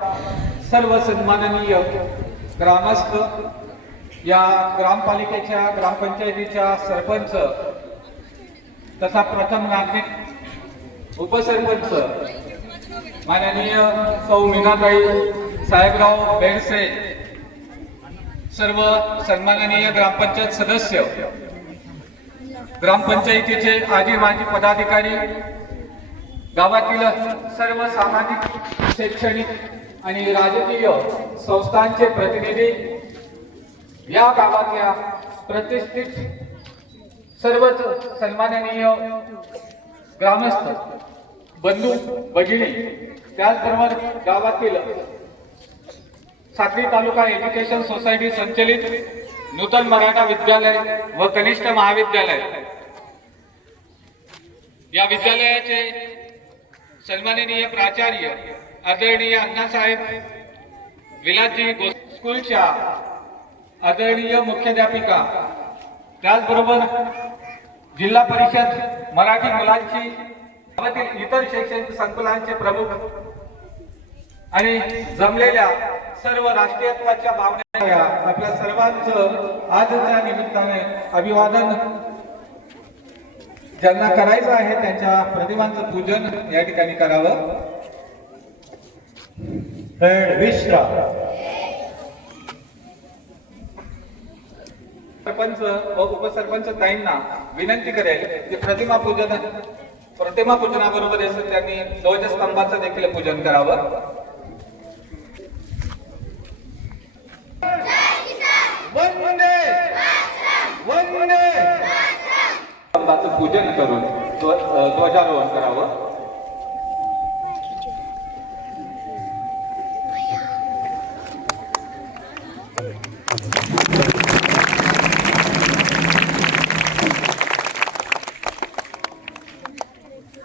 सर्व सन्माननीय ग्रामस्थ, या ग्रामपालिकेच्या ग्रामपंचायतीच्या सरपंच तथा प्रथम नागरिक उपसरपंच माननीय सौ मीनाताई साहेबराव बेडसे, सर्व सन्माननीय ग्रामपंचायत सदस्य, ग्रामपंचायतीचे आजी माजी पदाधिकारी, गावातील सर्व सामाजिक, शैक्षणिक आणि राजकीय संस्थांचे प्रतिनिधी, या गावातल्या प्रतिष्ठित सर्वच सन्माननीय ग्रामस्थ बंधू भगिनी, त्याचबरोबर गावातील साक्री तालुका एज्युकेशन सोसायटी संचलित नूतन मराठा विद्यालय व कनिष्ठ महाविद्यालय, या विद्यालयाचे सन्माननीय प्राचार्य आदरणीय अण्णासाहेब विलासजी स्कूलच्या आदरणीय मुख्याध्यापिका, त्याचबरोबर जिल्हा परिषद मराठी मुलांची गावातील इतर शैक्षणिक संकुलांचे प्रमुख आणि जमलेल्या सर्व राष्ट्रीयत्वाच्या भावना, आपल्या सर्वांचं आजच्या निमित्ताने अभिवादन ज्यांना करायचं आहे त्यांच्या प्रतिमांचं पूजन या ठिकाणी करावं. सरपंच व उपसरपंच ताईंना विनंती करेल की प्रतिमा पूजनाबरोबर त्यांनी ध्वजस्तंभाचं देखील पूजन करावं. वंदे वंदे स्तंभाचं पूजन करून ध्वजारोहण करावं.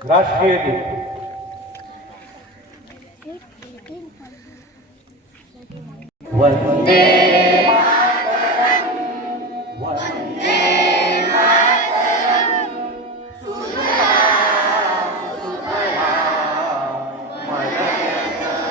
राष्ट्रीय गीत. वंदे मातरम, वंदे मातरम, सुजलां सुफलां मलयजशीतलां.